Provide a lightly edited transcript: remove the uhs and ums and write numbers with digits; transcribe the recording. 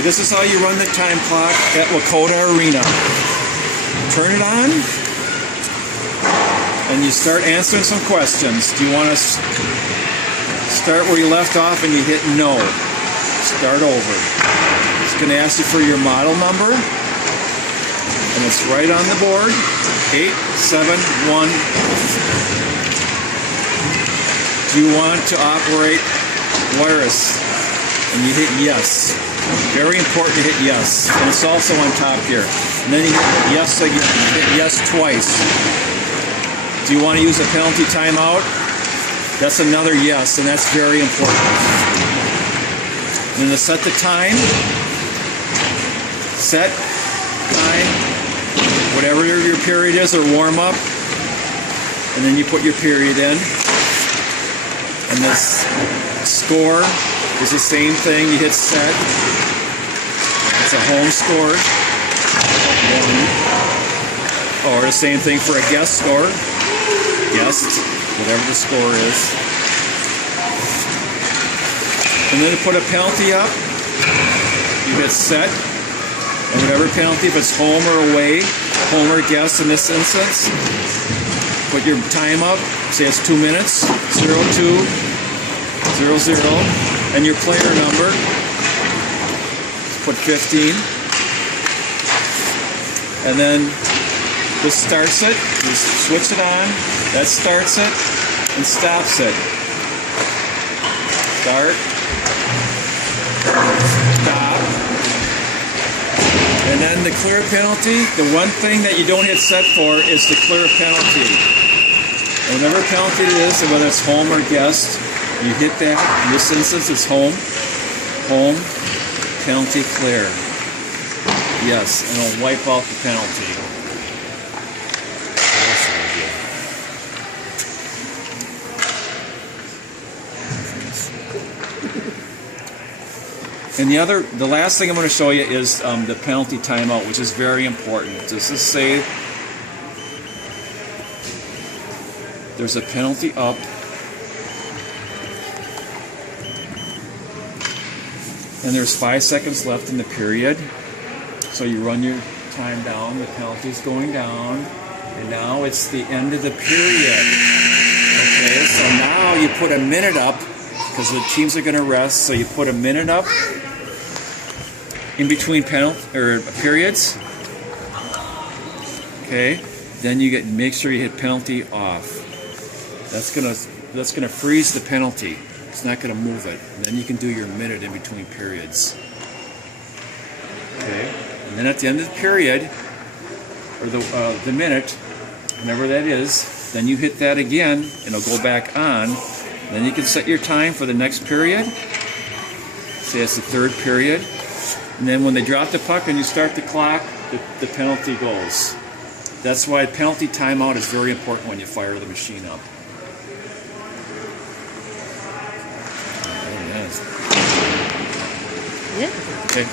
This is how you run the time clock at Lakota Arena. Turn it on, and you start answering some questions. Do you want to start where you left off and you hit no? Start over. It's going to ask you for your model number, and it's right on the board, 871. Do you want to operate wireless? And you hit yes. Very important to hit yes. And it's also on top here. And then you hit yes again. You hit yes twice. Do you want to use a penalty timeout? That's another yes, and that's very important. And then to set the time, set time, whatever your period is, or warm up. And then you put your period in. And this score is the same thing. You hit set. It's a home score. Or the same thing for a guest score. Guest, whatever the score is. And then to put a penalty up, you hit set. And whatever penalty, if it's home or away, home or guest in this instance, put your time up. Say it's 2 minutes. 0200. And your player number, put 15, and then this starts it, you switch it on, that starts it, and stops it. Start, stop, and then the clear penalty, the one thing that you don't hit set for is the clear penalty. And whatever penalty it is, and whether it's home or guest, you hit that. In this instance, it's home, penalty clear. Yes, and it'll wipe out the penalty. And the last thing I'm going to show you is the penalty timeout, which is very important. This is say there's a penalty up. And there's 5 seconds left in the period. So you run your time down, the penalty's going down, and now it's the end of the period. Okay, so now you put a minute up, because the teams are going to rest, so you put a minute up in between periods. Okay, then you make sure you hit penalty off. That's gonna freeze the penalty. It's not going to move it. And then you can do your minute in between periods. Okay. And then at the end of the period, or the minute, whenever that is, then you hit that again, and it'll go back on. Then you can set your time for the next period. Say it's the third period. And then when they drop the puck and you start the clock, the penalty goes. That's why penalty timeout is very important when you fire the machine up. Yeah. Okay.